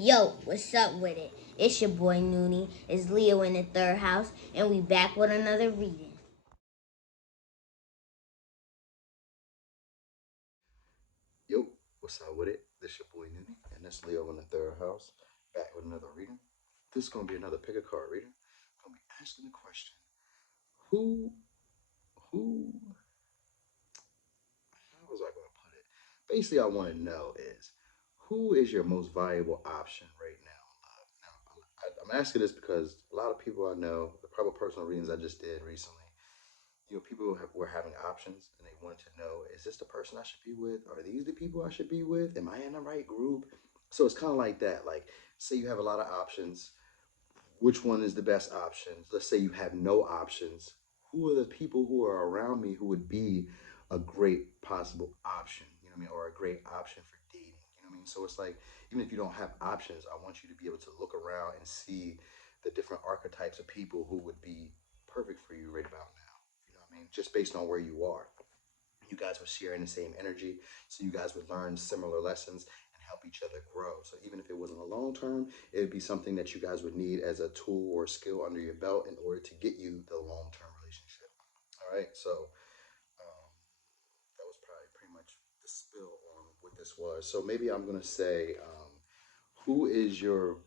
Yo, what's up with it? It's your boy Noonie. It's Leo in the third house, and we back with another reading. Yo, what's up with it? This your boy Nuni, and this Leo in the third house, back with another reading. This is gonna be another pick a card reading. I'm gonna be asking the question: Who, who? How was I gonna put it? Basically, I want to know is who is your most valuable option right now in love? Now, I'm asking this because a lot of people I know, the couple personal readings I just did recently, people were having options and they wanted to know, is this the person I should be with? Are these the people I should be with? Am I in the right group? So it's kind of like that. Like, say you have a lot of options. Which one is the best option? Let's say you have no options. Who are the people who are around me who would be a great possible option? You know what I mean? Or a great option for dating. You know what I mean? So it's like, even if you don't have options, I want you to be able to look around and see the different archetypes of people who would be perfect for you right about now. You know what I mean? Just based on where you are. You guys were sharing the same energy, so you guys would learn similar lessons and help each other grow. So even if it wasn't a long term, it would be something that you guys would need as a tool or skill under your belt in order to get you the long term relationship. All right, so um, that was probably pretty much the spill on what this was. So maybe I'm gonna say, who is your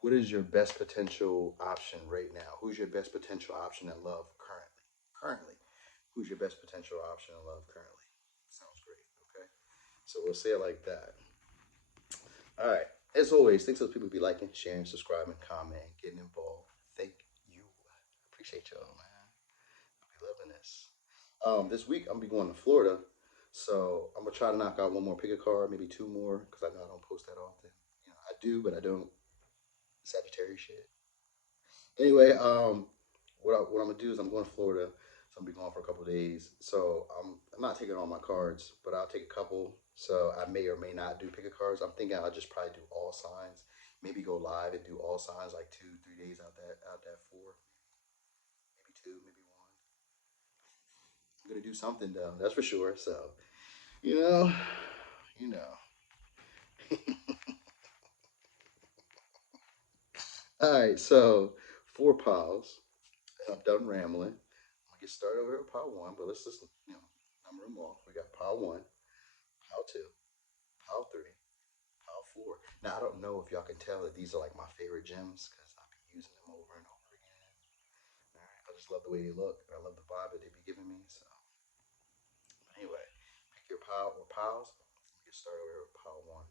what is your best potential option right now? Who's your best potential option in love currently? Currently, who's your best potential option in love currently? Sounds great. Okay. So we'll say it like that. All right. As always, thanks to those people who be liking, sharing, subscribing, commenting, getting involved. Thank you. Appreciate y'all, man. I be loving this. This week I'm gonna be going to Florida, so I'm gonna try to knock out one more pick a card, maybe two more, because I know I don't post that often. I do, but I don't. Sagittarius shit. Anyway, what I'm gonna do is I'm going to Florida, so I'm gonna be gone for a couple of days. So I'm not taking all my cards, but I'll take a couple. So I may or may not do pick a cards. I'm thinking I'll just probably do all signs. Maybe go live and do all signs like 2, 3 days out that four, maybe two, maybe one. I'm gonna do something though, that's for sure. So you know, you know. All right, so four piles. I'm done rambling. I'm gonna get started over here with pile one, but let's just number them off. We got pile one, pile two, pile three, pile four. Now I don't know if y'all can tell that these are like my favorite gems because I've been using them over and over again. All right, I just love the way they look. I love the vibe that they be giving me. So anyway, pick your pile or piles. Get started over here with pile one.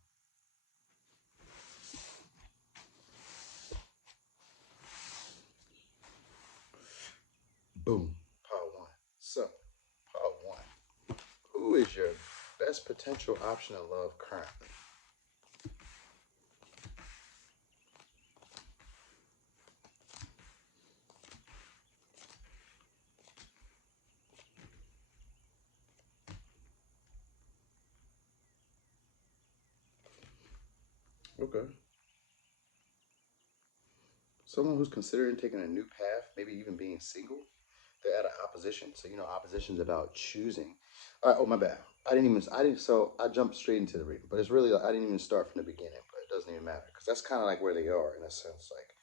Boom, pile one. So pile one. Who is your best potential option of love currently? Okay. Someone who's considering taking a new path, maybe even being single, they're at an opposition. So opposition is about choosing. All right. Oh, my bad. I didn't even. I didn't. So I jumped straight into the reading, but it's really I didn't even start from the beginning. But it doesn't even matter because that's kind of like where they are in a sense. Like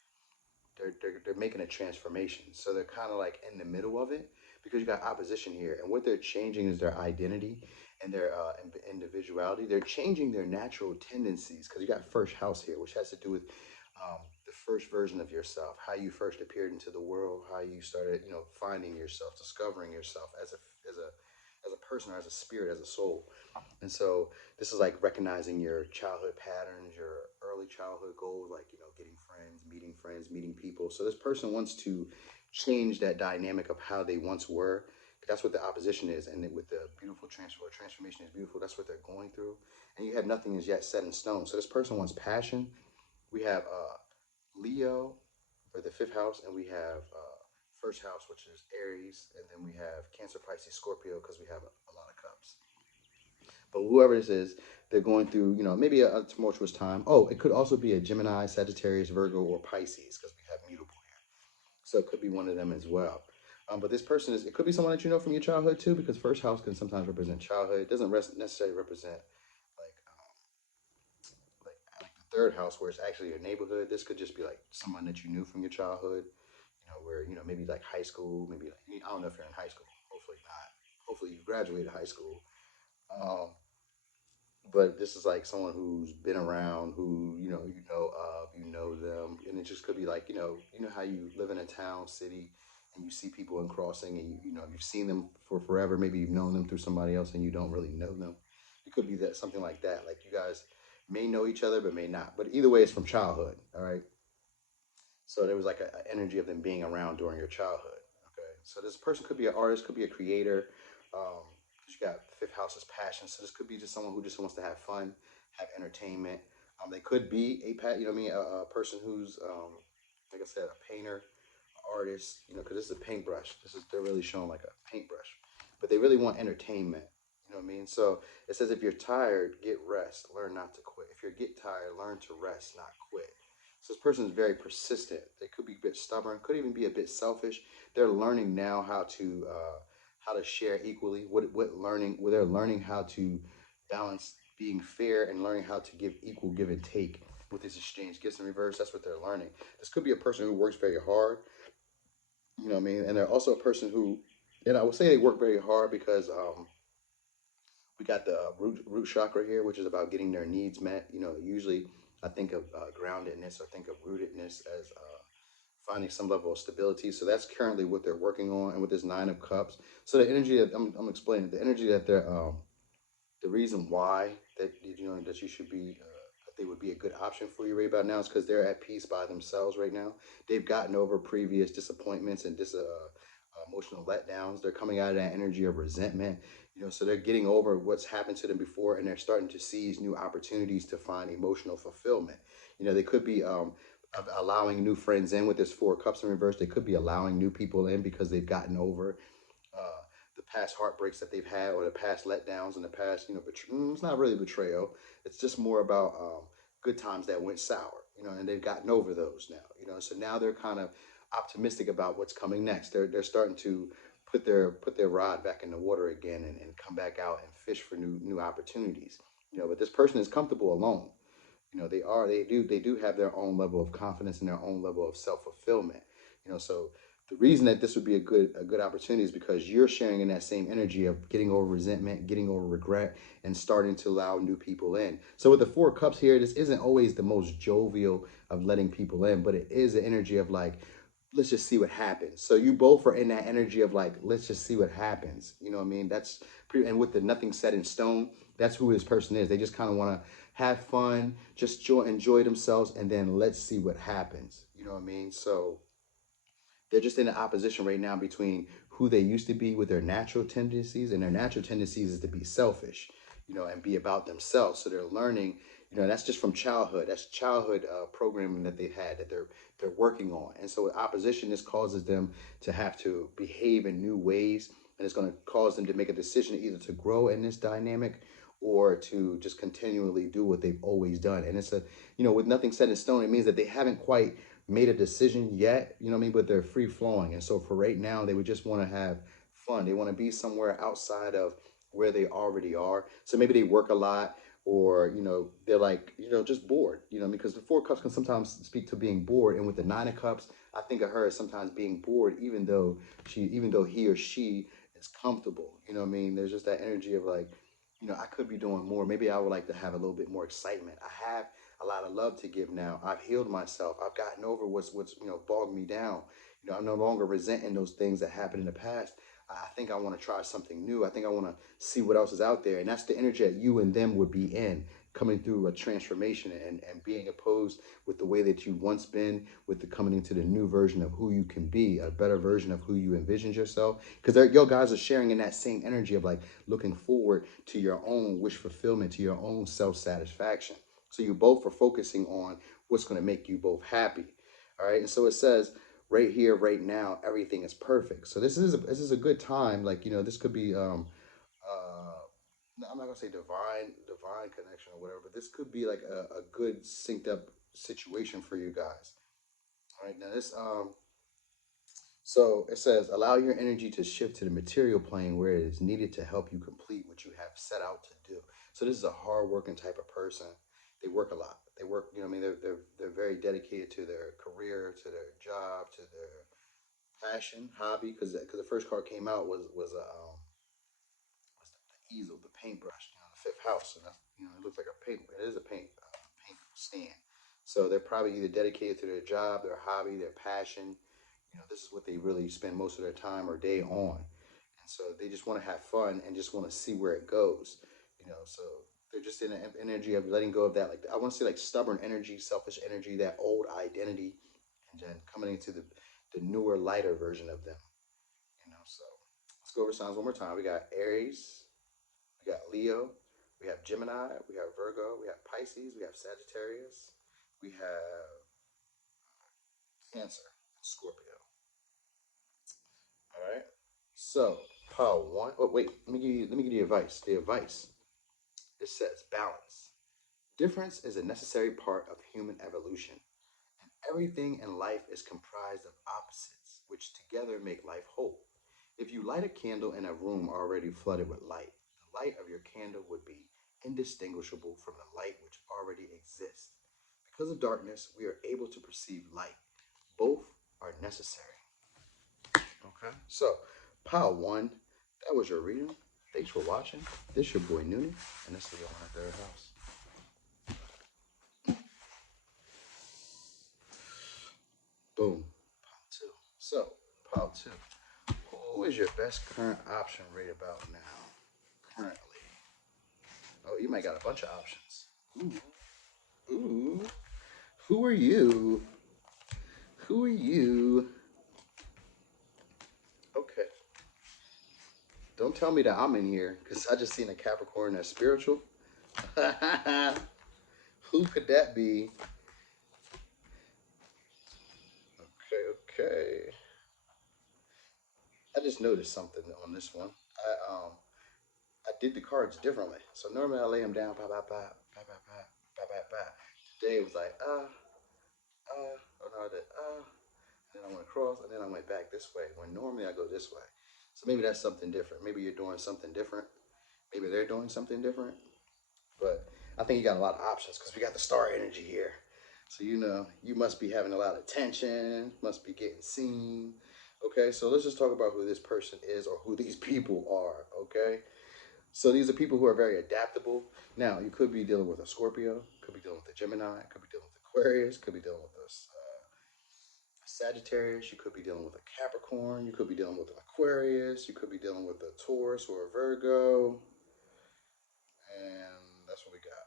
they're making a transformation, so they're kind of like in the middle of it because you got opposition here, and what they're changing is their identity and their individuality. They're changing their natural tendencies because you got first house here, which has to do with the first version of yourself, how you first appeared into the world, how you started, finding yourself, discovering yourself as a person, or as a spirit, as a soul. And so this is like recognizing your childhood patterns, your early childhood goals, like getting friends, meeting people. So this person wants to change that dynamic of how they once were. That's what the opposition is, and with the beautiful transformation is beautiful. That's what they're going through, and you have nothing is yet set in stone. So this person wants passion. We have Leo for the fifth house, and we have first house, which is Aries, and then we have Cancer, Pisces, Scorpio, because we have a lot of cups. But whoever this is, they're going through, maybe a tumultuous time. Oh, it could also be a Gemini, Sagittarius, Virgo, or Pisces, because we have mutable here. So it could be one of them as well. But this person it could be someone that you know from your childhood too, because first house can sometimes represent childhood. It doesn't necessarily represent like, like the third house where it's actually your neighborhood. This could just be like someone that you knew from your childhood, where, maybe like high school, maybe like, I don't know if you're in high school. Hopefully not. Hopefully you graduated high school. Um, but this is like someone who's been around, who you know them, and it just could be like how you live in a town, city, and you see people in crossing, and you've seen them for forever. Maybe you've known them through somebody else, and you don't really know them. It could be that something like that. Like you guys may know each other, but may not. But either way, it's from childhood. All right. So there was like a energy of them being around during your childhood. Okay. So this person could be an artist, could be a creator. Because you got fifth house is passion. So this could be just someone who just wants to have fun, have entertainment. They could be a person who's like I said, a painter, artist. Because this is a paintbrush. They're really showing like a paintbrush, but they really want entertainment. You know what I mean? So it says if you're tired, get rest. Learn not to quit. If you get tired, learn to rest, not quit. So this person is very persistent. They could be a bit stubborn. Could even be a bit selfish. They're learning now how to share equally. They're learning how to balance being fair and learning how to give equal give and take with this exchange. Gifts in reverse. That's what they're learning. This could be a person who works very hard. You know what I mean? And they're also a person who, and I would say they work very hard because we got the root chakra here, which is about getting their needs met. Usually I think of groundedness or think of rootedness as finding some level of stability. So that's currently what they're working on, and with this Nine of Cups. So the energy that I'm explaining, the energy that they're the reason why that you should be that they would be a good option for you right about now is because they're at peace by themselves right now. They've gotten over previous disappointments and emotional letdowns. They're coming out of that energy of resentment. So they're getting over what's happened to them before, and they're starting to seize new opportunities to find emotional fulfillment. They could be allowing new friends in with this Four of Cups in reverse. They could be allowing new people in because they've gotten over uh, the past heartbreaks that they've had, or the past letdowns, and the past, it's not really betrayal. It's just more about good times that went sour, and they've gotten over those now, So now they're kind of optimistic about what's coming next. They're starting to put their rod back in the water again, and come back out and fish for new opportunities. But this person is comfortable alone. They do have their own level of confidence and their own level of self-fulfillment. So the reason that this would be a good opportunity is because you're sharing in that same energy of getting over resentment, getting over regret, and starting to allow new people in. So with the Four of Cups here, this isn't always the most jovial of letting people in, but it is the energy of like, let's just see what happens. So you both are in that energy of like, let's just see what happens. You know what I mean? That's pretty, and with the nothing set in stone, that's who this person is. They just kind of want to have fun, just enjoy themselves, and then let's see what happens. You know what I mean? So they're just in an opposition right now between who they used to be with their natural tendencies, and their natural tendencies is to be selfish, and be about themselves. So they're learning, that's just from childhood. That's childhood programming that they've had that they're working on. And so with opposition, this causes them to have to behave in new ways, and it's going to cause them to make a decision either to grow in this dynamic or to just continually do what they've always done. And it's with nothing set in stone, it means that they haven't quite made a decision yet, you know what I mean? But they're free flowing. And so for right now, they would just want to have fun. They want to be somewhere outside of where they already are. So maybe they work a lot, or, they're like, just bored, because the Four of Cups can sometimes speak to being bored. And with the Nine of Cups, I think of her as sometimes being bored, even though he or she is comfortable. You know what I mean? There's just that energy of like, I could be doing more. Maybe I would like to have a little bit more excitement. I have a lot of love to give now. I've healed myself. I've gotten over what's bogged me down. I'm no longer resenting those things that happened in the past. I think I want to try something new. I think I want to see what else is out there. And that's the energy that you and them would be in, coming through a transformation, and being opposed with the way that you once been, with the coming into the new version of who you can be, a better version of who you envisioned yourself. Because your guys are sharing in that same energy of like looking forward to your own wish fulfillment, to your own self-satisfaction. So you both are focusing on what's going to make you both happy. All right. And so it says right here, right now, everything is perfect. So this is a good time. Like, this could be I'm not gonna say divine connection or whatever, but this could be like a good synced up situation for you guys. All right. Now this so it says, allow your energy to shift to the material plane where it is needed to help you complete what you have set out to do. So this is a hardworking type of person. They work a lot. They work, you know, I mean, they're very dedicated to their career, to their job, to their passion, hobby. Because the first card came out was a what's the easel, the paintbrush, you know, the fifth house, and that's, you know, it looks like a paint. It is a paint stand. So they're probably either dedicated to their job, their hobby, their passion. You know, this is what they really spend most of their time or day on, and so they just want to have fun and just want to see where it goes. You know, so they're just in an energy of letting go of that. Like I want to say, like stubborn energy, selfish energy, that old identity, and then coming into the newer, lighter version of them. You know, so let's go over signs one more time. We got Aries, we got Leo, we have Gemini, we have Virgo, we have Pisces, we have Sagittarius, we have Cancer, Scorpio. All right. So, Paul one. Oh wait, let me give you advice. The advice, it says balance. Difference is a necessary part of human evolution. Everything in life is comprised of opposites, which together make life whole. If you light a candle in a room already flooded with light, the light of your candle would be indistinguishable from the light which already exists. Because of darkness, we are able to perceive light. Both are necessary. Okay. So, Pile 1, that was your reading. Thanks for watching. This your boy Noonie, and this is the one at their house. Boom. Pile 2. So, Pile 2. Who is your best current option right about now? Currently. Oh, you might got a bunch of options. Ooh. Ooh. Who are you? Who are you? Okay. Don't tell me that I'm in here, because I just seen a Capricorn that's spiritual. Who could that be? Okay, okay. I just noticed something on this one. I did the cards differently. So normally I lay them down, pa pa pa pa pa pa pa pa pa. Today it was like oh no I did and then I went across and then I went back this way. When normally I go this way. So maybe that's something different. Maybe you're doing something different. Maybe they're doing something different. But I think you got a lot of options because we got the star energy here. So you know you must be having a lot of tension, must be getting seen. Okay, so let's just talk about who this person is or who these people are. Okay, so these are people who are very adaptable. Now you could be dealing with a Scorpio, could be dealing with a Gemini, could be dealing with Aquarius, could be dealing with a Sagittarius. You could be dealing with a Capricorn. You could be dealing with an Aquarius. You could be dealing with a Taurus or a Virgo, and that's what we got.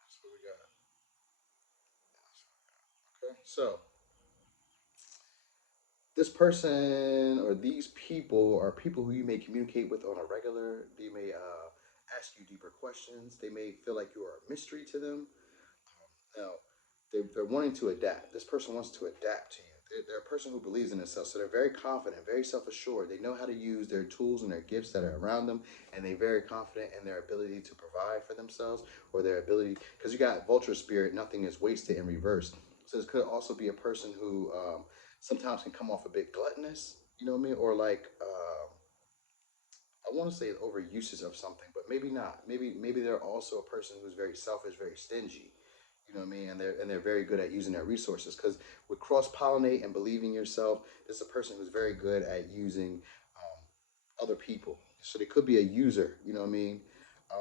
That's what we got. Okay, so this person or these people are people who you may communicate with on a regular. They may ask you deeper questions. They may feel like you are a mystery to them. Now, they're wanting to adapt. This person wants to adapt to you. They're a person who believes in themselves. So they're very confident, very self assured. They know how to use their tools and their gifts that are around them. And they're very confident in their ability to provide for themselves or their ability. Because you got vulture spirit, nothing is wasted in reverse. So this could also be a person who sometimes can come off a bit gluttonous, you know what I mean? Or like, I want to say overuses of something, but maybe not. Maybe they're also a person who's very selfish, very stingy. You know what I mean? And they're very good at using their resources. Because with cross pollinate and believing yourself, this is a person who's very good at using other people. So they could be a user. You know what I mean?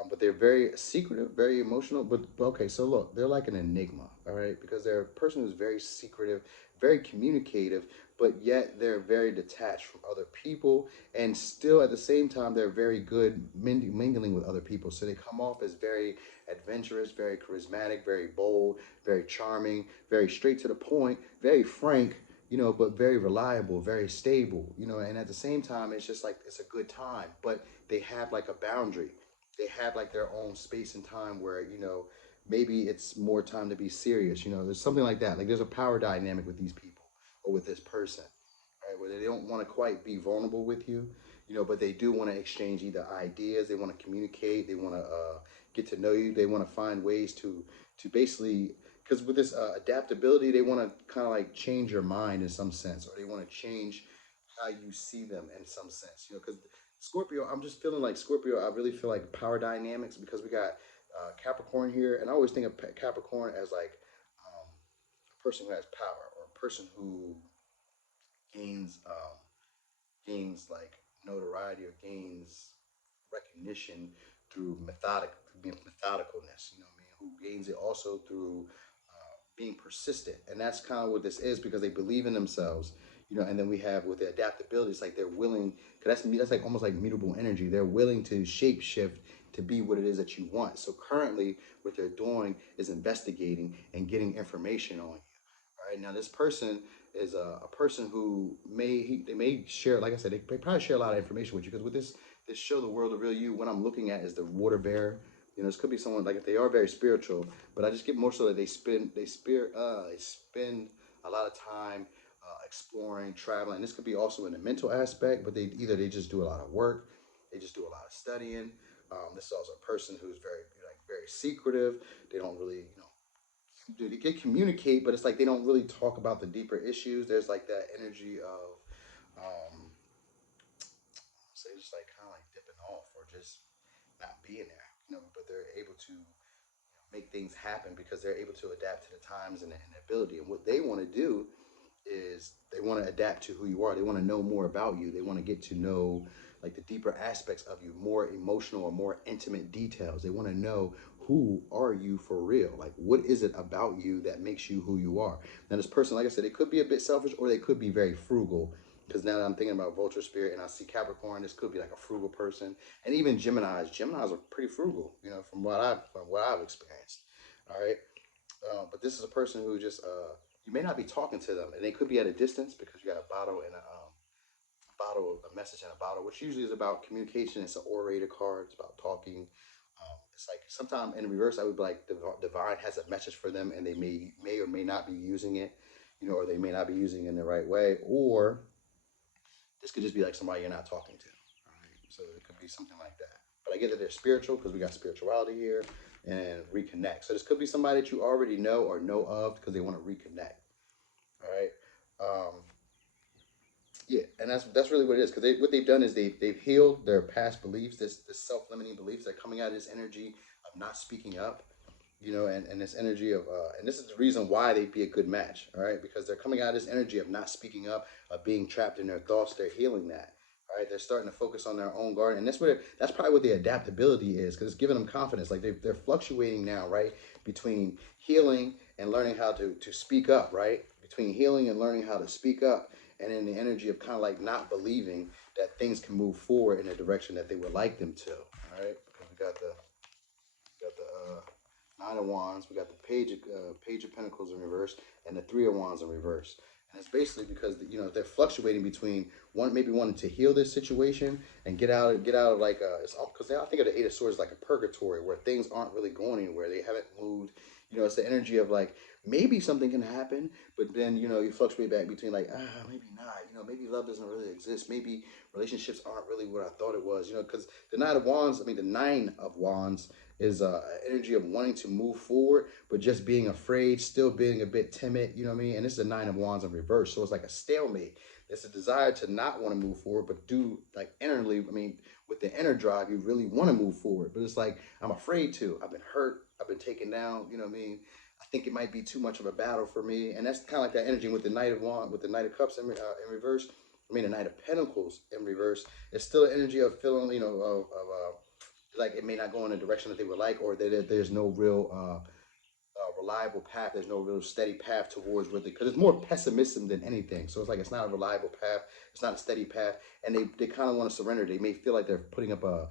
But they're very secretive, very emotional. But okay, so look, they're like an enigma, all right? Because they're a person who's very secretive, very communicative, but yet they're very detached from other people, and still at the same time they're very good mingling with other people. So they come off as very adventurous, very charismatic, very bold, very charming, very straight to the point, very frank, you know, but very reliable, very stable, you know, and at the same time, it's just like it's a good time, but they have like a boundary. They have like their own space and time where, you know, maybe it's more time to be serious, you know, there's something like that. Like there's a power dynamic with these people or with this person, right, where they don't want to quite be vulnerable with you, you know, but they do want to exchange either ideas, they want to communicate, they want to get to know you, they want to find ways to basically because with this adaptability, they want to kind of like change your mind in some sense, or they want to change how you see them in some sense. You know, because Scorpio, I'm just feeling like Scorpio. I really feel like power dynamics because we got Capricorn here, and I always think of Capricorn as like a person who has power, or a person who gains gains like notoriety or gains recognition through methodicalness. You know what I mean? Who gains it also through being persistent, and that's kind of what this is because they believe in themselves. You know, and then we have with the adaptability, it's like they're willing. Cause that's like almost like mutable energy. They're willing to shape shift to be what it is that you want. So currently, what they're doing is investigating and getting information on you. All right, now this person is a person who they may share, like I said, they probably share a lot of information with you because with this show, The World of Real You, what I'm looking at is the water bear. You know, this could be someone like if they are very spiritual, but I just get more so that they spend a lot of time exploring, traveling. This could be also in the mental aspect, but they just do a lot of work, they just do a lot of studying. This is also a person who's very secretive. They don't really they can communicate, but it's like they don't really talk about the deeper issues. There's like that energy of say just like kind of like dipping off or just not being there, but they're able to make things happen because they're able to adapt to the times and the ability. And what they want to do is they want to adapt to who you are. They want to know more about you. They want to get to know like the deeper aspects of you, more emotional or more intimate details. They want to know who are you for real? Like what is it about you that makes you who you are? Now this person, like I said, they could be a bit selfish or they could be very frugal. Because now that I'm thinking about Vulture Spirit and I see Capricorn, this could be like a frugal person, and even Gemini's. Gemini's are pretty frugal, from what I've experienced. All right, but this is a person who just you may not be talking to them, and they could be at a distance because you got a bottle and a message in a bottle, which usually is about communication. It's an orator card. It's about talking. It's like sometimes in reverse, I would be like divine has a message for them, and they may or may not be using it, or they may not be using it in the right way, or this could just be like somebody you're not talking to. All right, so it could be something like that. But I get that they're spiritual because we got spirituality here and reconnect. So this could be somebody that you already know or know of because they want to reconnect. All right. Yeah, and that's really what it is. Because what they've done is they've healed their past beliefs, this self limiting beliefs that are coming out of this energy of not speaking up, and this energy of and this is the reason why they'd be a good match. All right, because they're coming out of this energy of not speaking up, of being trapped in their thoughts. They're healing that. All right, they're starting to focus on their own garden, and that's probably what the adaptability is because it's giving them confidence. Like they're fluctuating now, right, between healing and learning how to speak up, right, between healing and learning how to speak up and in the energy of kind of like not believing that things can move forward in a direction that they would like them to. All right, because we got the Nine of Wands, we got the Page of Pentacles in reverse, and the Three of Wands in reverse. And it's basically because they're fluctuating between maybe wanting to heal this situation and get out of like it's because I think of the Eight of Swords like a purgatory where things aren't really going anywhere. They haven't moved. It's the energy of like maybe something can happen, but then you fluctuate back between like maybe not. Maybe love doesn't really exist. Maybe relationships aren't really what I thought it was. Because the Nine of Wands is energy of wanting to move forward, but just being afraid, still being a bit timid. You know what I mean? And this is the Nine of Wands in reverse, so it's like a stalemate. It's a desire to not want to move forward, but do like innerly. I mean, with the inner drive, you really want to move forward, but it's like I'm afraid to. I've been hurt. I've been taken down. You know what I mean? I think it might be too much of a battle for me, and that's kind of like that energy with the with the Knight of Cups in reverse. The Knight of Pentacles in reverse. It's still an energy of feeling, of like it may not go in the direction that they would like, or that there's no real reliable path. There's no real steady path towards where because it's more pessimism than anything. So it's like it's not a reliable path. It's not a steady path, and they kind of want to surrender. They may feel like they're putting up a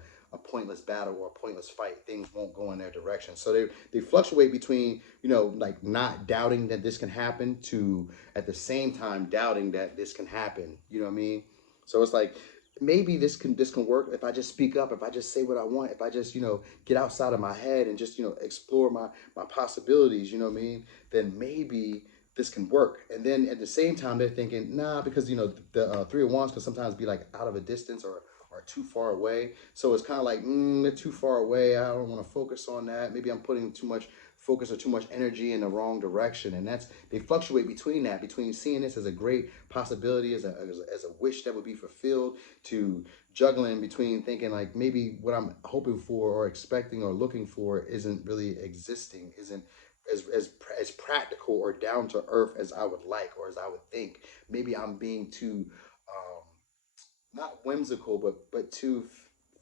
pointless battle or a pointless fight. Things won't go in their direction. So they fluctuate between like not doubting that this can happen to at the same time doubting that this can happen. You know what I mean? So it's like maybe this can work if I just speak up, if I just say what I want, if I just get outside of my head and just explore my possibilities. You know what I mean? Then maybe this can work. And then at the same time they're thinking nah, because the Three of Wands can sometimes be like out of a distance or too far away. So it's kind of like they're too far away. I don't want to focus on that. Maybe I'm putting too much focus or too much energy in the wrong direction. And that's, they fluctuate between that, between seeing this as a great possibility, as a wish that would be fulfilled, to juggling between thinking like maybe what I'm hoping for or expecting or looking for isn't really existing, isn't as practical or down to earth as I would like or as I would think. Maybe I'm being too not whimsical, but too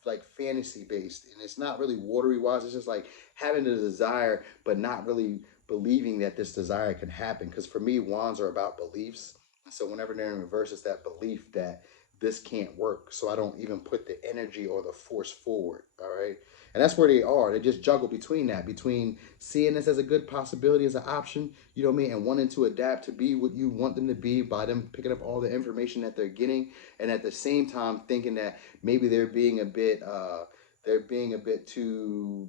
like fantasy based, and it's not really watery wise. It's just like having a desire, but not really believing that this desire can happen. Because for me, wands are about beliefs, and so whenever they're in reverse, it's that belief that this can't work. So I don't even put the energy or the force forward. All right. And that's where they are. They just juggle between that, between seeing this as a good possibility, as an option, you know what I mean, and wanting to adapt to be what you want them to be by them picking up all the information that they're getting, and at the same time thinking that maybe they're being a bit too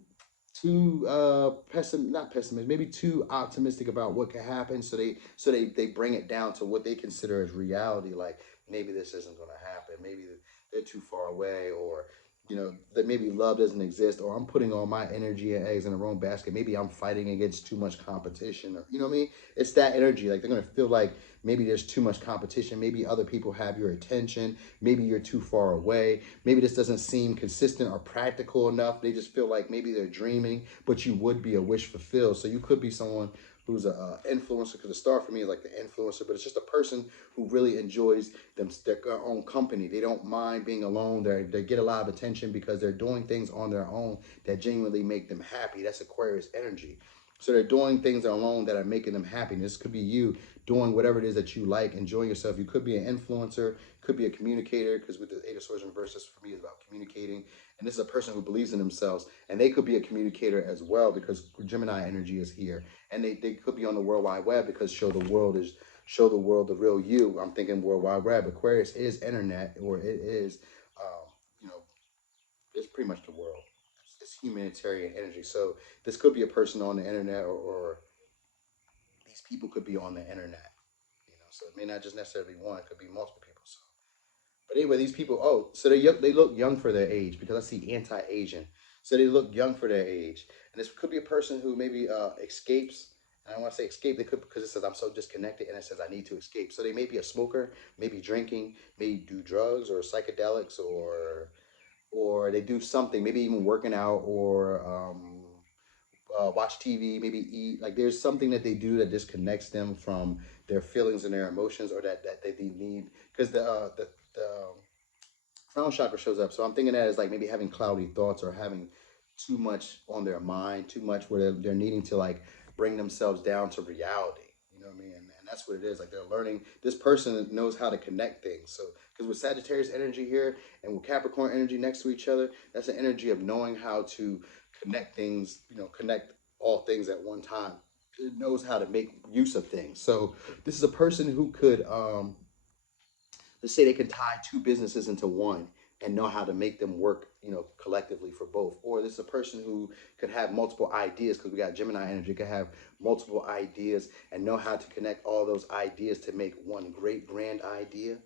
not pessimist, maybe too optimistic about what could happen. So they bring it down to what they consider as reality. Like maybe this isn't going to happen. Maybe they're too far away, or that maybe love doesn't exist, or I'm putting all my energy and eggs in the wrong basket. Maybe I'm fighting against too much competition, or what I mean. It's that energy. Like they're going to feel like maybe there's too much competition. Maybe other people have your attention. Maybe you're too far away. Maybe this doesn't seem consistent or practical enough. They just feel like maybe they're dreaming, but you would be a wish fulfilled. So you could be someone who's a influencer, because the star for me is like the influencer, but it's just a person who really enjoys their own company. They don't mind being alone. They get a lot of attention because they're doing things on their own that genuinely make them happy. That's Aquarius energy. So they're doing things alone that are making them happy. And this could be you doing whatever it is that you like, enjoying yourself. You could be an influencer, could be a communicator, because with the Eight of Swords in reverse, this for me is about communicating. And this is a person who believes in themselves, and they could be a communicator as well, because Gemini energy is here. And they could be on the World Wide Web, because show the world the real you. I'm thinking World Wide Web. Aquarius is internet, or it is, um, you know, it's pretty much the world. It's humanitarian energy. So this could be a person on the internet, or these people could be on the internet. So it may not just necessarily be one. It could be multiple people. So, but anyway, these people. Oh, so they look young for their age, because I see anti-Asian. So they look young for their age, and this could be a person who maybe escapes. And I want to say escape. They could, because it says I'm so disconnected, and it says I need to escape. So they may be a smoker, maybe drinking, maybe do drugs or psychedelics, or they do something, maybe even working out, or watch TV, maybe eat. Like there's something that they do that disconnects them from their feelings and their emotions, or that they need, because the crown chakra shows up. So I'm thinking that is like maybe having cloudy thoughts, or having too much on their mind, too much where they're needing to like bring themselves down to reality. You know what I mean? And that's what it is. Like they're learning. This person knows how to connect things. So because with Sagittarius energy here and with Capricorn energy next to each other, that's an energy of knowing how to connect things. Connect all things at one time. It knows how to make use of things. So this is a person who could let's say they can tie two businesses into one and know how to make them work, collectively for both. Or this is a person who could have multiple ideas, because we got Gemini energy, could have multiple ideas and know how to connect all those ideas to make one great grand idea.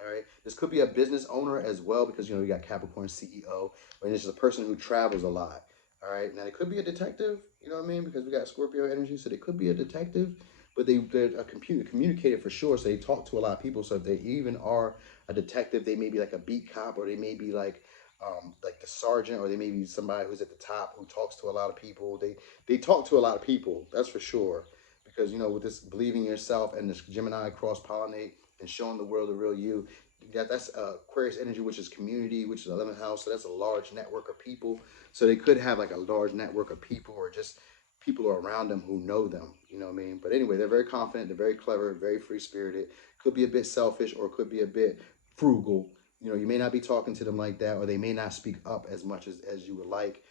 All right. This could be a business owner as well, because we got Capricorn CEO, and this is a person who travels a lot. All right. Now it could be a detective, you know what I mean? Because we got Scorpio energy, so they could be a detective, but they're a communicator for sure. So they talk to a lot of people. So if they even are a detective, they may be like a beat cop, or they may be like the sergeant, or they may be somebody who's at the top who talks to a lot of people. They talk to a lot of people. That's for sure. Because with this believing in yourself and this Gemini cross pollinate and showing the world the real you, that's Aquarius energy, which is community, which is 11th house. So that's a large network of people. So they could have like a large network of people, or just people around them who know them. You know what I mean? But anyway, they're very confident. They're very clever, very free spirited. Could be a bit selfish, or could be a bit frugal. You may not be talking to them like that, or they may not speak up as much as you would like.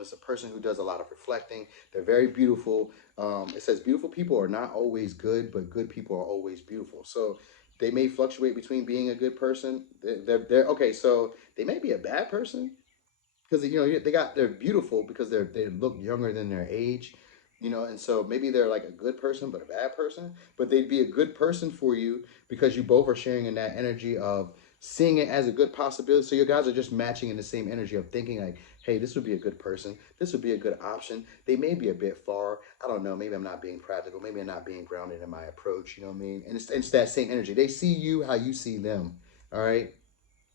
It's a person who does a lot of reflecting. They're very beautiful. It says beautiful people are not always good, but good people are always beautiful. So they may fluctuate between being a good person. They're okay. So they may be a bad person, because they're beautiful because they look younger than their age. And so maybe they're like a good person but a bad person, but they'd be a good person for you because you both are sharing in that energy of seeing it as a good possibility. So you guys are just matching in the same energy of thinking like, hey, this would be a good person. This would be a good option. They may be a bit far. I don't know. Maybe I'm not being practical. Maybe I'm not being grounded in my approach. You know what I mean? And it's that same energy. They see you how you see them. All right.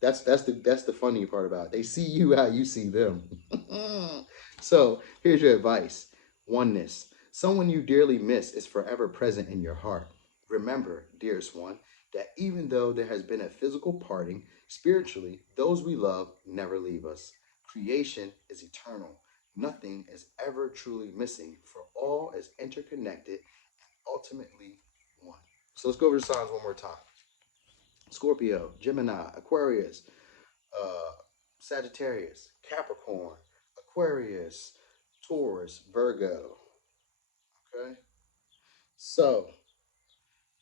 That's the funny part about it. They see you how you see them. So here's your advice: oneness. Someone you dearly miss is forever present in your heart. Remember, dearest one, that even though there has been a physical parting, spiritually, those we love never leave us. Creation is eternal. Nothing is ever truly missing, for all is interconnected and ultimately one. So let's go over the signs one more time: Scorpio, Gemini, Aquarius, uh, Sagittarius, Capricorn, Aquarius, Taurus, Virgo. Okay, so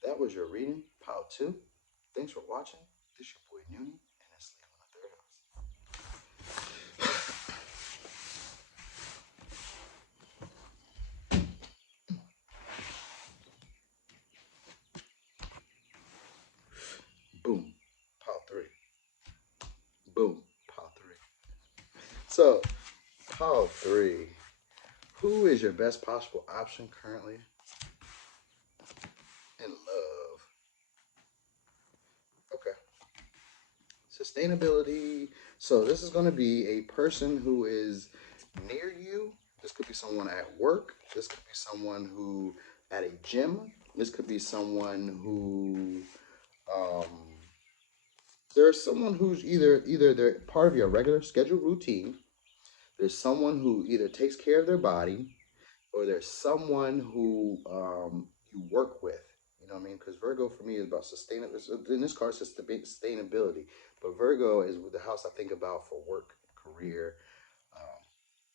that was your reading, pile two. Thanks for watching. This your boy Noonie, and that's Leo in the third house. Boom, pile three. Boom, pile three. So, pile three. Who is your best possible option currently in love? Okay. Sustainability. So this is going to be a person who is near you. This could be someone at work. This could be someone who at a gym. This could be someone who um, there's someone who's either they're part of your regular scheduled routine. There's someone who either takes care of their body, or there's someone who you work with. You know what I mean? Because Virgo for me is about sustainability. In this card, it's sustainability. But Virgo is the house I think about for work, career, um,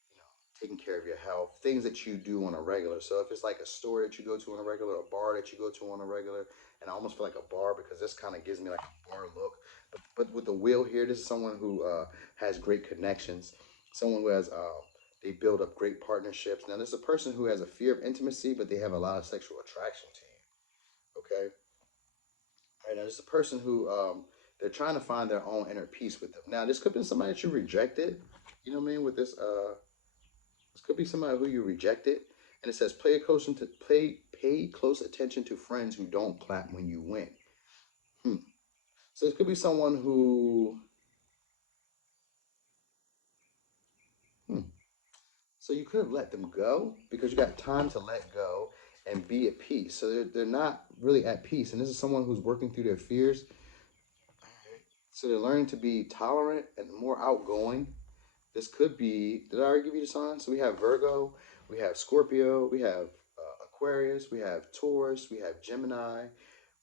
you know, taking care of your health, things that you do on a regular. So if it's like a store that you go to on a regular, a bar that you go to on a regular, and I almost feel like a bar because this kind of gives me like a bar look. But with the wheel here, this is someone who has great connections, someone who has they build up great partnerships. Now, this is a person who has a fear of intimacy, but they have a lot of sexual attraction to you. Okay, all right. Now, this is a person who they're trying to find their own inner peace with them. Now, this could be somebody that you rejected. You know what I mean? With this could be somebody who you rejected, and it says pay close attention to friends who don't clap when you win. Hmm. So this could be someone who. Hmm. So you could have let them go because you got time to let go and be at peace. So they're not really at peace, and this is someone who's working through their fears. So they're learning to be tolerant and more outgoing. This could be. Did I already give you the signs? So we have Virgo, we have Scorpio, we have Aquarius, we have Taurus, we have Gemini,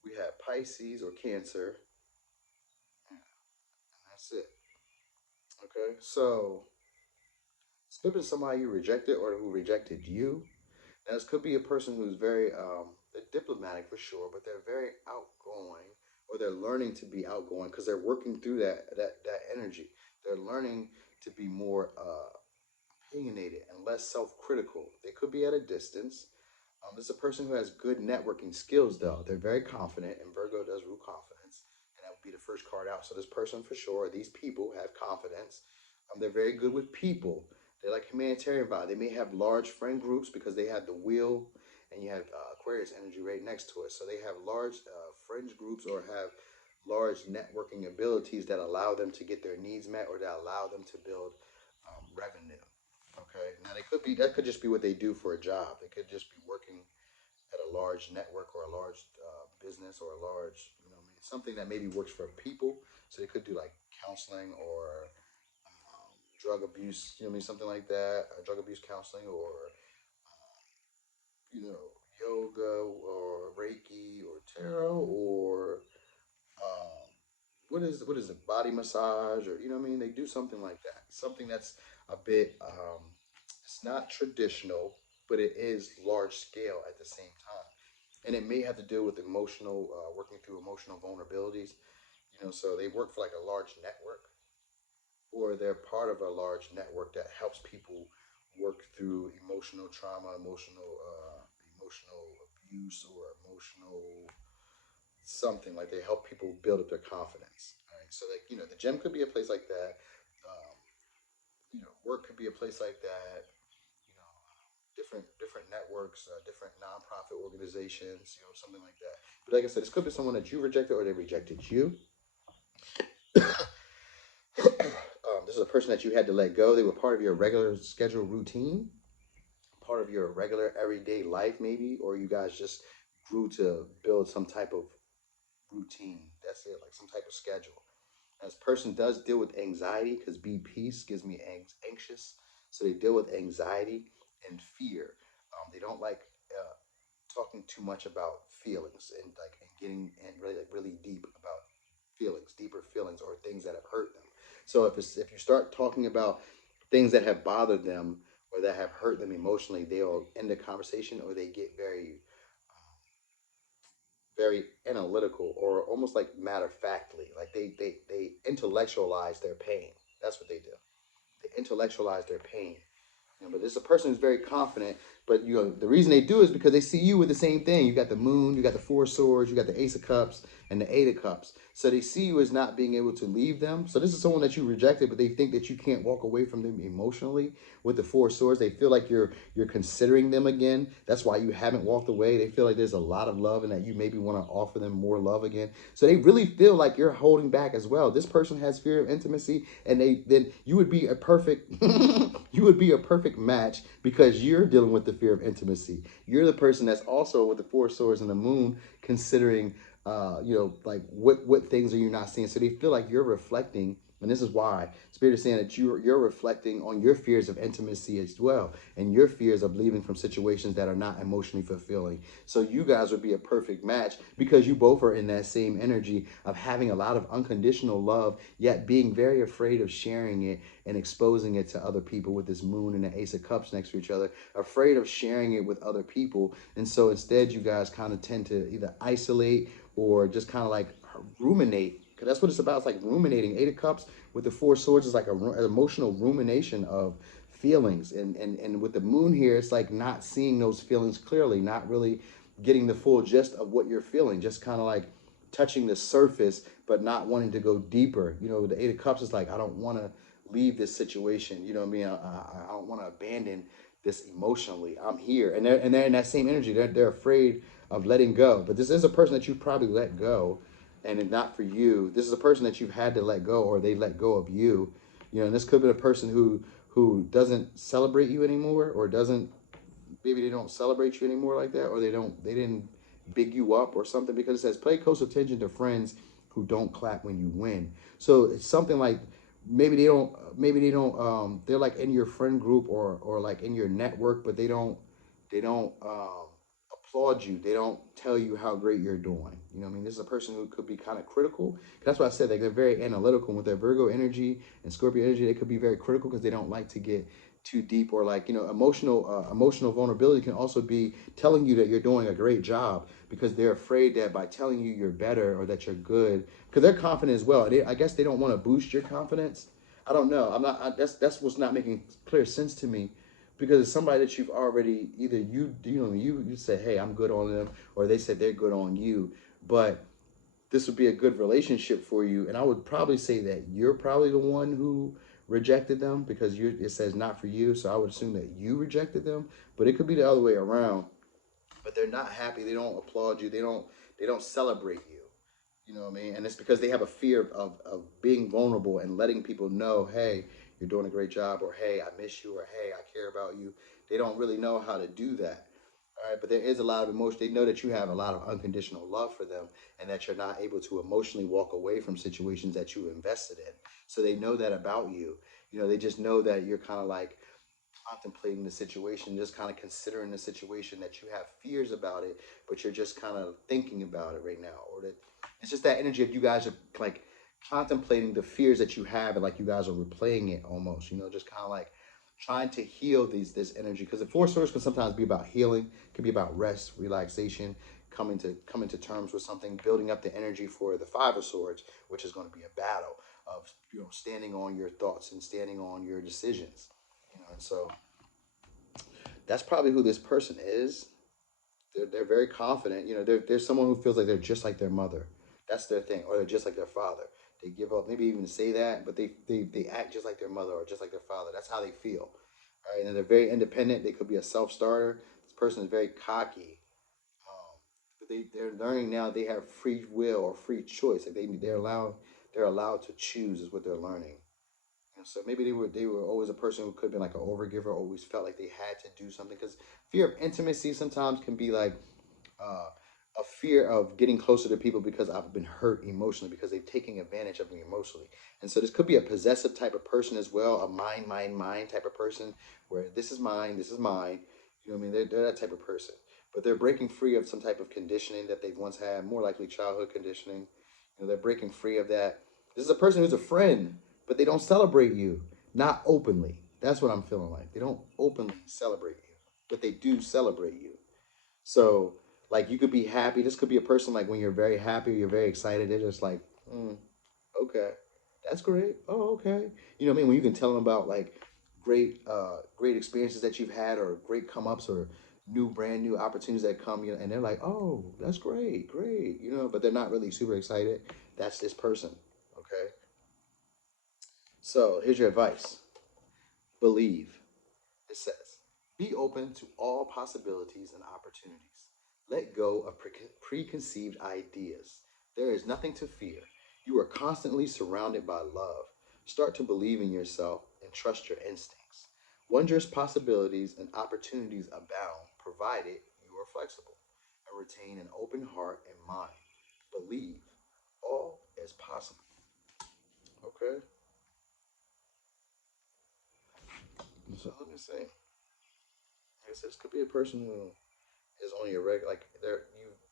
we have Pisces or Cancer. And that's it. Okay. So this could be somebody you rejected or who rejected you. Now, this could be a person who's very, they're diplomatic for sure, but they're very outgoing, or they're learning to be outgoing because they're working through that energy. They're learning to be more opinionated and less self-critical. They could be at a distance. This is a person who has good networking skills, though. They're very confident, and Virgo does rule confidence, and that would be the first card out. So this person, for sure, these people have confidence. They're very good with people. They're like humanitarian vibe. They may have large friend groups because they have the wheel, and you have Aquarius energy right next to it. So they have large friends groups or have large networking abilities that allow them to get their needs met or that allow them to build revenue. Okay. Now they could be that could just be what they do for a job. They could just be working at a large network or a large business or a large, you know, something that maybe works for people. So they could do like counseling or drug abuse, you know, something like that, drug abuse counseling or you know, yoga or Reiki or tarot or um, what is it, body massage or you know what I mean? They do something like that, something that's a bit it's not traditional, but it is large scale at the same time, and it may have to do with emotional working through emotional vulnerabilities. You know, so they work for like a large network, or they're part of a large network that helps people work through emotional trauma, emotional abuse, or emotional something like they help people build up their confidence. All right, so like you know, the gym could be a place like that. Um, work could be a place like that. You know, different networks, different nonprofit organizations, something like that. But like I said, this could be someone that you rejected or they rejected you. This is a person that you had to let go. They were part of your regular schedule routine, part of your regular everyday life, maybe, or you guys just grew to build some type of routine. That's it, like some type of schedule. This person does deal with anxiety because B peace gives me anxious. So they deal with anxiety and fear. They don't like talking too much about feelings and like and getting and really like really deep about feelings, deeper feelings or things that have hurt them. So if you start talking about things that have bothered them or that have hurt them emotionally, they'll end the conversation or they get very analytical or almost like matter of factly. Like they intellectualize their pain. That's what they do. They intellectualize their pain. But this is a person who's very confident. But the reason they do is because they see you with the same thing. You got the moon, you got the four of swords, you got the ace of cups, and the eight of cups. So they see you as not being able to leave them. So this is someone that you rejected, but they think that you can't walk away from them emotionally. With the four of swords, they feel like you're considering them again. That's why you haven't walked away. They feel like there's a lot of love and that you maybe want to offer them more love again. So they really feel like you're holding back as well. This person has fear of intimacy, and then you would be a perfect you would be a perfect match because you're dealing with the fear of intimacy. You're the person that's also with the four of swords and the moon considering like what things are you not seeing. So they feel like you're reflecting, and this is why Spirit is saying that you're reflecting on your fears of intimacy as well, and your fears of leaving from situations that are not emotionally fulfilling. So you guys would be a perfect match because you both are in that same energy of having a lot of unconditional love, yet being very afraid of sharing it and exposing it to other people with this moon and the ace of cups next to each other, afraid of sharing it with other people. And so instead you guys kind of tend to either isolate or just kind of like ruminate, because that's what it's about. It's like ruminating. Eight of cups with the four swords is like an emotional rumination of feelings, and with the moon here, it's like not seeing those feelings clearly, not really getting the full gist of what you're feeling, just kind of like touching the surface but not wanting to go deeper. The eight of cups is like, I don't want to leave this situation. You know what I mean? I don't want to abandon this emotionally. I'm here, and they're in that same energy. They're afraid of letting go. But this is a person that you probably let go, and if not for you, this is a person that you've had to let go, or they let go of you. And this could be a person who doesn't celebrate you anymore, or doesn't, maybe they don't celebrate you anymore like that, or they didn't big you up or something, because it says pay close attention to friends who don't clap when you win. So it's something like maybe they don't they're like in your friend group or like in your network, but they don't applaud you. They don't tell you how great you're doing. I mean, this is a person who could be kind of critical. That's why I said, like, they're very analytical with their Virgo energy and Scorpio energy. They could be very critical because they don't like to get too deep, or like, emotional vulnerability can also be telling you that you're doing a great job, because they're afraid that by telling you you're better or that you're good, because they're confident as well. I guess they don't want to boost your confidence. I don't know. I'm not. That's what's not making clear sense to me, because it's somebody that you've already, either you say, hey, I'm good on them, or they said they're good on you. But this would be a good relationship for you, and I would probably say that you're probably the one who rejected them, because it says not for you. So I would assume that you rejected them, but it could be the other way around. But they're not happy. They don't applaud you. They don't celebrate you. You know what I mean? And it's because they have a fear of being vulnerable and letting people know, hey, you're doing a great job, or hey, I miss you, or hey, I care about you. They don't really know how to do that. All right, but there is a lot of emotion. They know that you have a lot of unconditional love for them, and that you're not able to emotionally walk away from situations that you invested in. So they know that about you. They just know that you're kind of like contemplating the situation, just kind of considering the situation, that you have fears about it, but you're just kind of thinking about it right now, or that it's just that energy of you guys are like contemplating the fears that you have, and like you guys are replaying it almost, just kind of like trying to heal this energy, because the four swords can sometimes be about healing, it can be about rest, relaxation, coming to terms with something, building up the energy for the five of swords, which is going to be a battle of standing on your thoughts and standing on your decisions. And so that's probably who this person is. They're very confident. They're someone who feels like they're just like their mother. That's their thing, or they're just like their father. They give up, maybe even say that, but they act just like their mother or just like their father. That's how they feel. All right, and they're very independent. They could be a self starter. This person is very cocky, but they're learning now. They have free will or free choice. Like they're allowed to choose is what they're learning. So maybe they were always a person who could have been like an overgiver, always felt like they had to do something because fear of intimacy sometimes can be like uh, a fear of getting closer to people because I've been hurt emotionally because they're taking advantage of me emotionally. And so this could be a possessive type of person as well, a mine type of person where this is mine, this is mine. You know what I mean? They're that type of person. But they're breaking free of some type of conditioning that they've once had, more likely childhood conditioning. They're breaking free of that. This is a person who's a friend, but they don't celebrate you, not openly. That's what I'm feeling like. They don't openly celebrate you, but they do celebrate you. So, like, you could be happy. This could be a person like when you're very happy, you're very excited. They're just like, okay, that's great. Oh, okay. You know what I mean? When you can tell them about like great experiences that you've had, or great come ups, or brand new opportunities that come, and they're like, oh, that's great, great. But they're not really super excited. That's this person. Okay. So here's your advice. Believe. It says, be open to all possibilities and opportunities. Let go of preconceived ideas. There is nothing to fear. You are constantly surrounded by love. Start to believe in yourself and trust your instincts. Wondrous possibilities and opportunities abound, provided you are flexible and retain an open heart and mind. Believe all is possible. Okay? So let me say, I guess this could be a person who is on your regular, like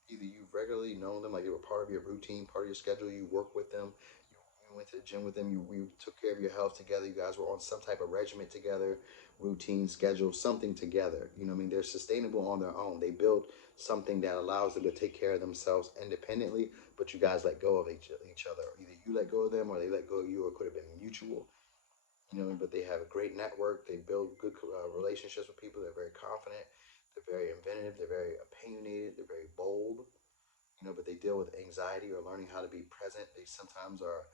you've regularly known them, like they were part of your routine, part of your schedule. You work with them, you went to the gym with them, you took care of your health together. You guys were on some type of regiment together, routine, schedule, something together. I mean, they're sustainable on their own. They build something that allows them to take care of themselves independently, but you guys let go of each other. Either you let go of them or they let go of you, or it could have been mutual. But they have a great network. They build good relationships with people. They're very confident. They're very inventive. They're very opinionated. They're very bold. But they deal with anxiety or learning how to be present. They sometimes are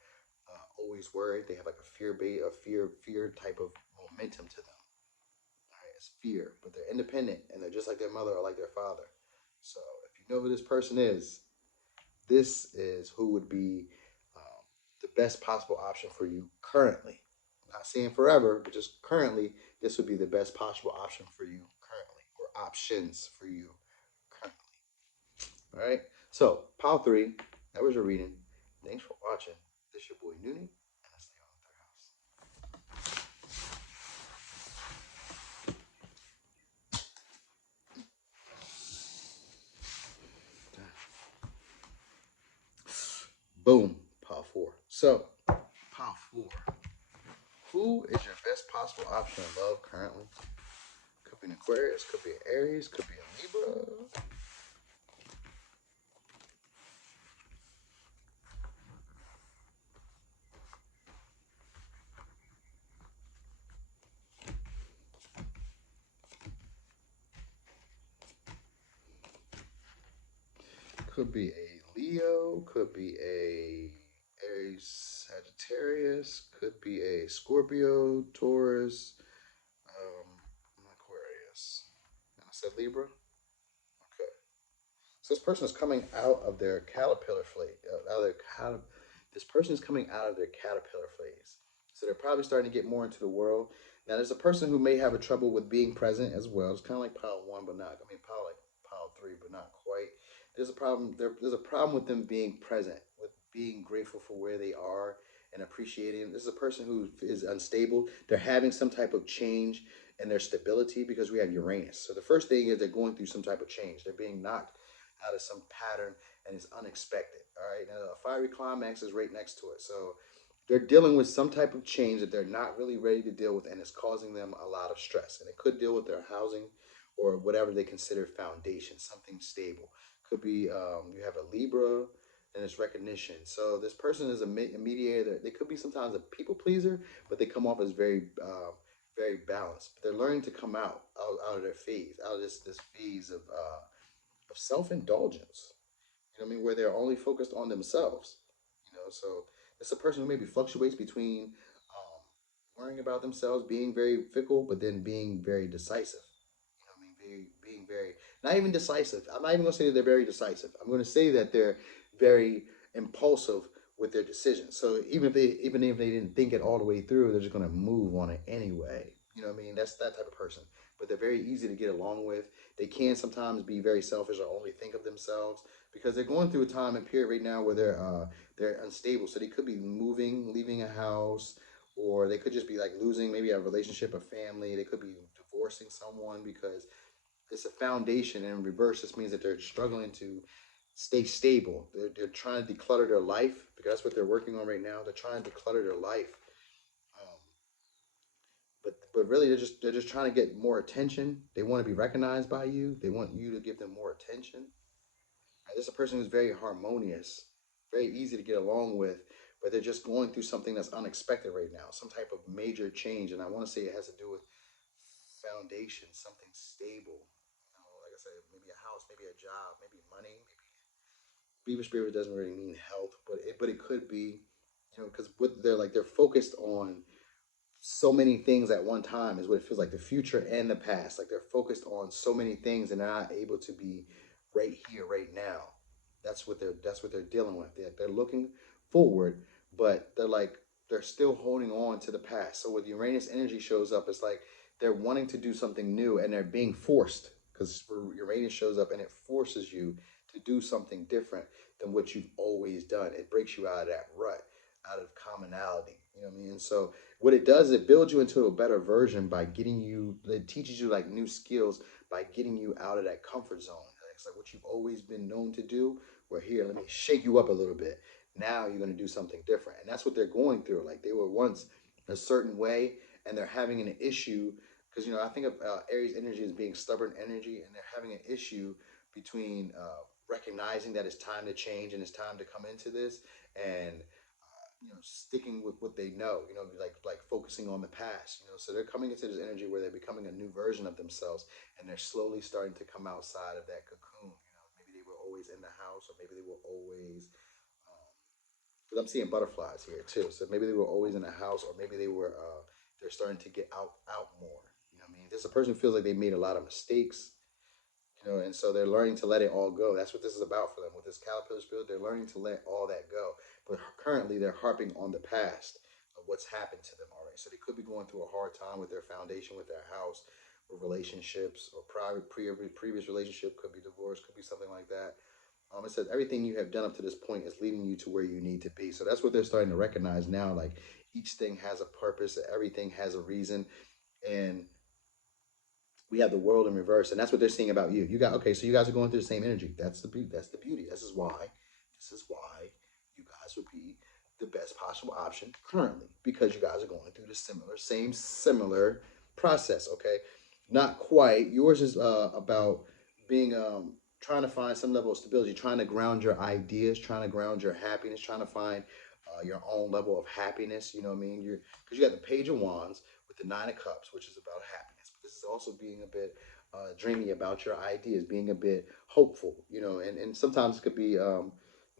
always worried. They have like a fear type of momentum to them. All right, it's fear, but they're independent and they're just like their mother or like their father. So if you know who this person is, this is who would be the best possible option for you currently. Not saying forever, but just currently, this would be the best possible option for you currently, or options for you currently. All right. So, pile three. That was your reading. Thanks for watching. This is your boy Noonie, and I stay on the third house. Boom. Pile four. So, pile four. Who is your best possible option in love currently? Could be an Aquarius, could be an Aries, could be a Libra. Could be a Leo, could be a Aries Sagittarius, could be a Scorpio, Taurus, Aquarius. And I said Libra. Okay. So this person is coming out of their caterpillar phase. This person is coming out of their caterpillar phase. So they're probably starting to get more into the world. Now there's a person who may have a trouble with being present as well. It's kind of like pile one, but not. I mean, pile three, but not quite. There's a problem. There's a problem with them being present, with being grateful for where they are and appreciating. This is a person who is unstable. They're having some type of change in their stability because we have Uranus. So the first thing is they're going through some type of change. They're being knocked out of some pattern and it's unexpected. All right. Now, a fiery climax is right next to it. So they're dealing with some type of change that they're not really ready to deal with, and it's causing them a lot of stress. And it could deal with their housing or whatever they consider foundation, something stable. Could be you have a Libra and it's recognition. So this person is a mediator. They could be sometimes a people pleaser, but they come off as very balanced. But they're learning to come out of their phase, out of this phase of self indulgence. You know what I mean? Where they're only focused on themselves. So It's a person who maybe fluctuates between worrying about themselves, being very fickle, but then being very decisive. You know what I mean? Being very, not even decisive. I'm not even going to say that they're very decisive. I'm going to say that they're very impulsive with their decisions. So even if they didn't think it all the way through, they're just going to move on it anyway. You know what I mean? That's that type of person. But they're very easy to get along with. They can sometimes be very selfish or only think of themselves because they're going through a time and period right now where they're unstable. So they could be moving, leaving a house, or they could just be like losing maybe a relationship, a family. They could be divorcing someone because it's a foundation. And in reverse, this means that they're struggling to stay stable. They're trying to declutter their life because that's what they're working on right now. They're trying to declutter their life. Um, but really they're just trying to get more attention. They want to be recognized by you. They want you to give them more attention. And this is a person who's very harmonious, very easy to get along with, but they're just going through something that's unexpected right now, some type of major change. And I want to say it has to do with foundation, something stable. You know, like I said, maybe a house, maybe a job, maybe money, maybe Beaver spirit doesn't really mean health, but it could be, you know, because what they're focused on so many things at one time is what it feels like, the future and the past. Like they're focused on so many things and they're not able to be right here right now. That's what they're dealing with. They're looking forward, but they're still holding on to the past. So when Uranus energy shows up, it's like they're wanting to do something new and they're being forced, because Uranus shows up and it forces you to do something different than what you've always done. It breaks you out of that rut, out of commonality. You know what I mean? And so what it does is it builds you into a better version by getting you, it teaches you like new skills by getting you out of that comfort zone. It's like what you've always been known to do. Well, here, let me shake you up a little bit. Now you're going to do something different. And that's what they're going through. Like they were once a certain way and they're having an issue because, you know, I think of Aries energy as being stubborn energy, and they're having an issue between recognizing that it's time to change and it's time to come into this, and sticking with what they know, like focusing on the past, so they're coming into this energy where they're becoming a new version of themselves, and they're slowly starting to come outside of that cocoon. Maybe they were always in the house, or maybe they were always, because I'm seeing butterflies here too, so maybe they were always in the house, or maybe they're starting to get out more. I mean, this is a person who feels like they made a lot of mistakes, and so they're learning to let it all go. That's what this is about for them. With this caterpillar spirit, they're learning to let all that go. But currently, they're harping on the past of what's happened to them already. So they could be going through a hard time with their foundation, with their house, with relationships, or previous relationship, could be divorce, could be something like that. It says everything you have done up to this point is leading you to where you need to be. So that's what they're starting to recognize now. Like each thing has a purpose, everything has a reason, and we have the world in reverse, and that's what they're seeing about you. You got okay, so you guys are going through the same energy. That's the beauty. That's the beauty. This is why you guys would be the best possible option currently, because you guys are going through the similar process. Okay, not quite. Yours is about being trying to find some level of stability, trying to ground your ideas, trying to ground your happiness, trying to find your own level of happiness. You know what I mean? You're because you got the Page of Wands with the Nine of Cups, which is about happiness. But this is also being a bit dreamy about your ideas, being a bit hopeful, and sometimes it could be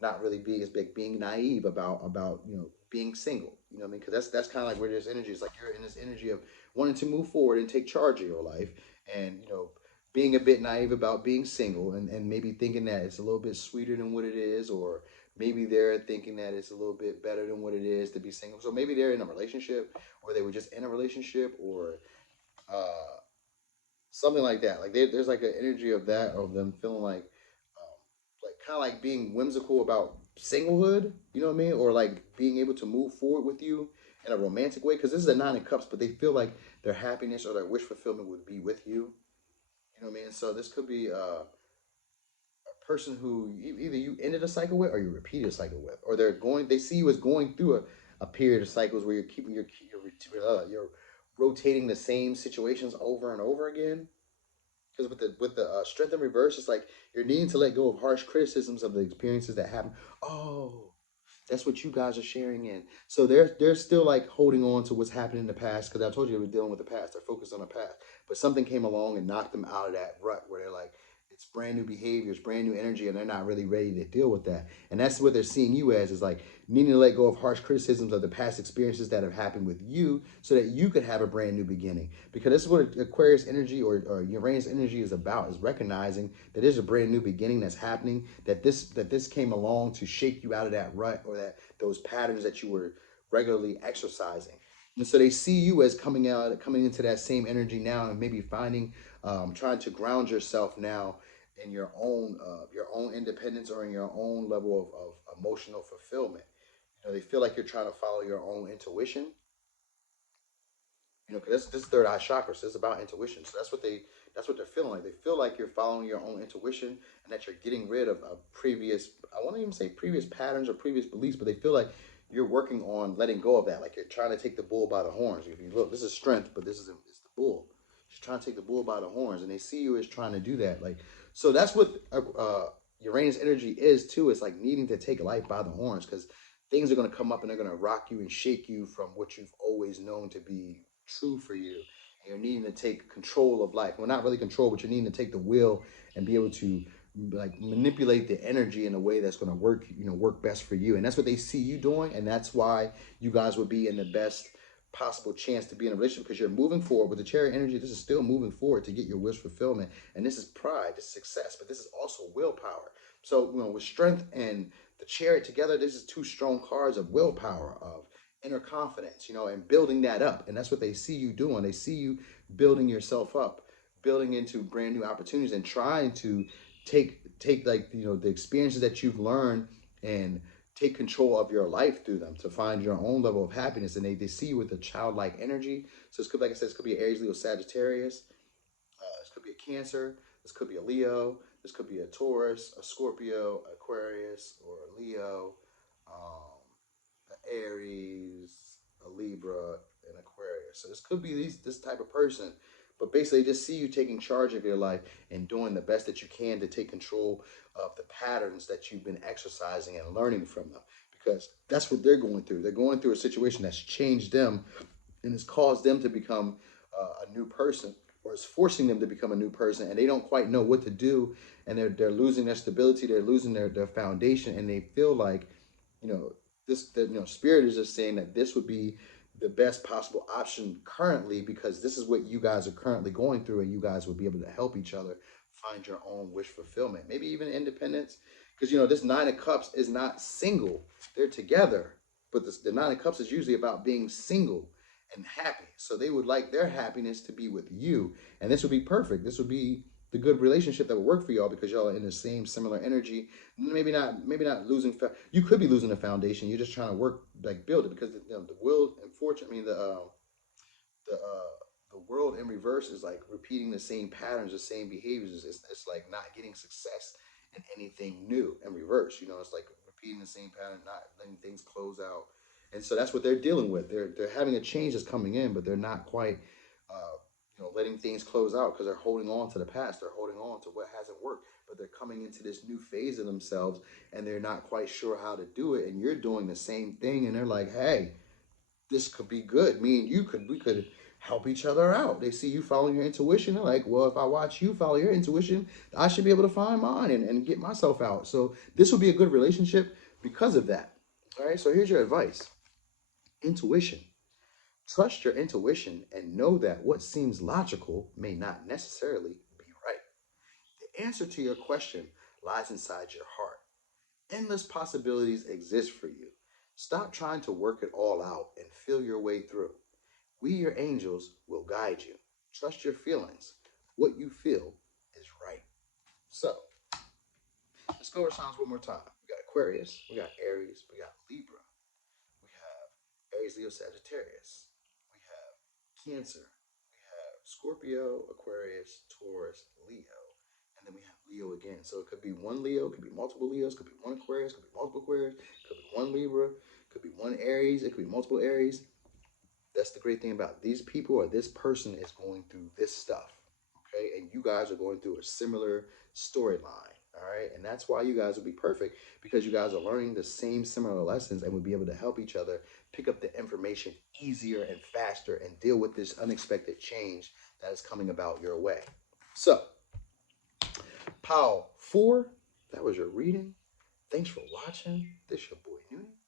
not really being as big, being naive about being single. You know what I mean? Because that's kind of like where this energy is. Like you're in this energy of wanting to move forward and take charge of your life, and being a bit naive about being single, and maybe thinking that it's a little bit sweeter than what it is, or maybe they're thinking that it's a little bit better than what it is to be single. So maybe they're in a relationship, or they were just in a relationship, or uh, something like that. Like there's like an energy of that, of them feeling like kind of like being whimsical about singlehood. You know what I mean? Or like being able to move forward with you in a romantic way. Because this is a Nine of Cups, but they feel like their happiness or their wish fulfillment would be with you. You know what I mean? So this could be a person who either you ended a cycle with, or you repeated a cycle with, or they see you as going through a period of cycles where you're keeping you're rotating the same situations over and over again. Because with the strength in reverse, it's like you're needing to let go of harsh criticisms of the experiences that happen. Oh, that's what you guys are sharing in. So they're still like holding on to what's happened in the past, because I told you they were dealing with the past. They're focused on the past, but something came along and knocked them out of that rut where they're like, It's brand new behaviors, brand new energy, and they're not really ready to deal with that. And that's what they're seeing you as, is like needing to let go of harsh criticisms of the past experiences that have happened with you so that you could have a brand new beginning. Because this is what Aquarius energy or Uranus energy is about, is recognizing that there's a brand new beginning that's happening, that this came along to shake you out of that rut or that those patterns that you were regularly exercising. And so they see you as coming into that same energy now, and maybe finding, trying to ground yourself now in your own independence or in your own level of emotional fulfillment. You know, they feel like you're trying to follow your own intuition. You know, because this third eye chakra, so it's about intuition. So that's what they're feeling like. They feel like you're following your own intuition and that you're getting rid of previous, I won't even say previous patterns or previous beliefs, but they feel like you're working on letting go of that. Like you're trying to take the bull by the horns. If you look, this is strength, but it's the bull. She's trying to take the bull by the horns, and they see you as trying to do that. Like, so that's what Uranus energy is too. It's like needing to take life by the horns, because things are going to come up and they're going to rock you and shake you from what you've always known to be true for you. And you're needing to take control of life. Well, not really control, but you're needing to take the wheel and be able to like manipulate the energy in a way that's going to work, you know, work best for you. And that's what they see you doing, and that's why you guys would be in the best possible chance to be in a relationship, because you're moving forward with the Chariot energy. This is still moving forward to get your wish fulfillment, and this is pride, this is success, but this is also willpower. So, you know, with strength and the Chariot together, this is two strong cards of willpower, of inner confidence, you know, and building that up. And that's what they see you doing. They see you building yourself up, building into brand new opportunities, and trying to take like, you know, the experiences that you've learned and take control of your life through them to find your own level of happiness. And they see you with a childlike energy. So this could, like I said, this could be Aries, Leo, Sagittarius. This could be a Cancer. This could be a Leo. This could be a Taurus, a Scorpio, Aquarius, or a Leo, an Aries, a Libra, and Aquarius. So this could be this type of person. But basically, just see you taking charge of your life and doing the best that you can to take control of the patterns that you've been exercising and learning from them. Because that's what they're going through. They're going through a situation that's changed them and has caused them to become a new person, or is forcing them to become a new person, and they don't quite know what to do, and they're losing their stability, they're losing their foundation, and they feel like, you know, spirit is just saying that this would be the best possible option currently, because this is what you guys are currently going through, and you guys would be able to help each other find your own wish fulfillment, maybe even independence. Because, you know, this Nine of Cups is not single, they're together, but the Nine of Cups is usually about being single and happy. So they would like their happiness to be with you, and this would be perfect. This would be the good relationship that would work for y'all, because y'all are in the same similar energy. Maybe not losing. You could be losing the foundation. You're just trying to work, like, build it, because the will and fortune. I mean, the the world in reverse is like repeating the same patterns, the same behaviors. It's like not getting success in anything new in reverse. You know, it's like repeating the same pattern, not letting things close out. And so that's what they're dealing with. They're having a change that's coming in, but they're not quite, letting things close out, because they're holding on to the past. They're holding on to what hasn't worked, but they're coming into this new phase of themselves, and they're not quite sure how to do it. And you're doing the same thing, and they're like, "Hey, this could be good. Me and you we could help each other out." They see you following your intuition. They're like, "Well, if I watch you follow your intuition, I should be able to find mine and get myself out." So this will be a good relationship because of that. All right. So here's your advice: intuition. Trust your intuition and know that what seems logical may not necessarily be right. The answer to your question lies inside your heart. Endless possibilities exist for you. Stop trying to work it all out and feel your way through. We, your angels, will guide you. Trust your feelings. What you feel is right. So, let's go over signs one more time. We got Aquarius, we got Aries, we got Libra, we have Aries, Leo, Sagittarius, we have Cancer, we have Scorpio, Aquarius, Taurus, Leo, and then we have Leo again. So it could be one Leo, could be multiple Leos, could be one Aquarius, could be multiple Aquarius, could be one Libra, could be one Aries, it could be multiple Aries. That's the great thing about it. These people, or this person, is going through this stuff. Okay, and you guys are going through a similar storyline. All right, and that's why you guys will be perfect, because you guys are learning the same similar lessons and will be able to help each other pick up the information easier and faster and deal with this unexpected change that is coming about your way. So, How? 4? That was your reading. Thanks for watching. This your boy Noonie.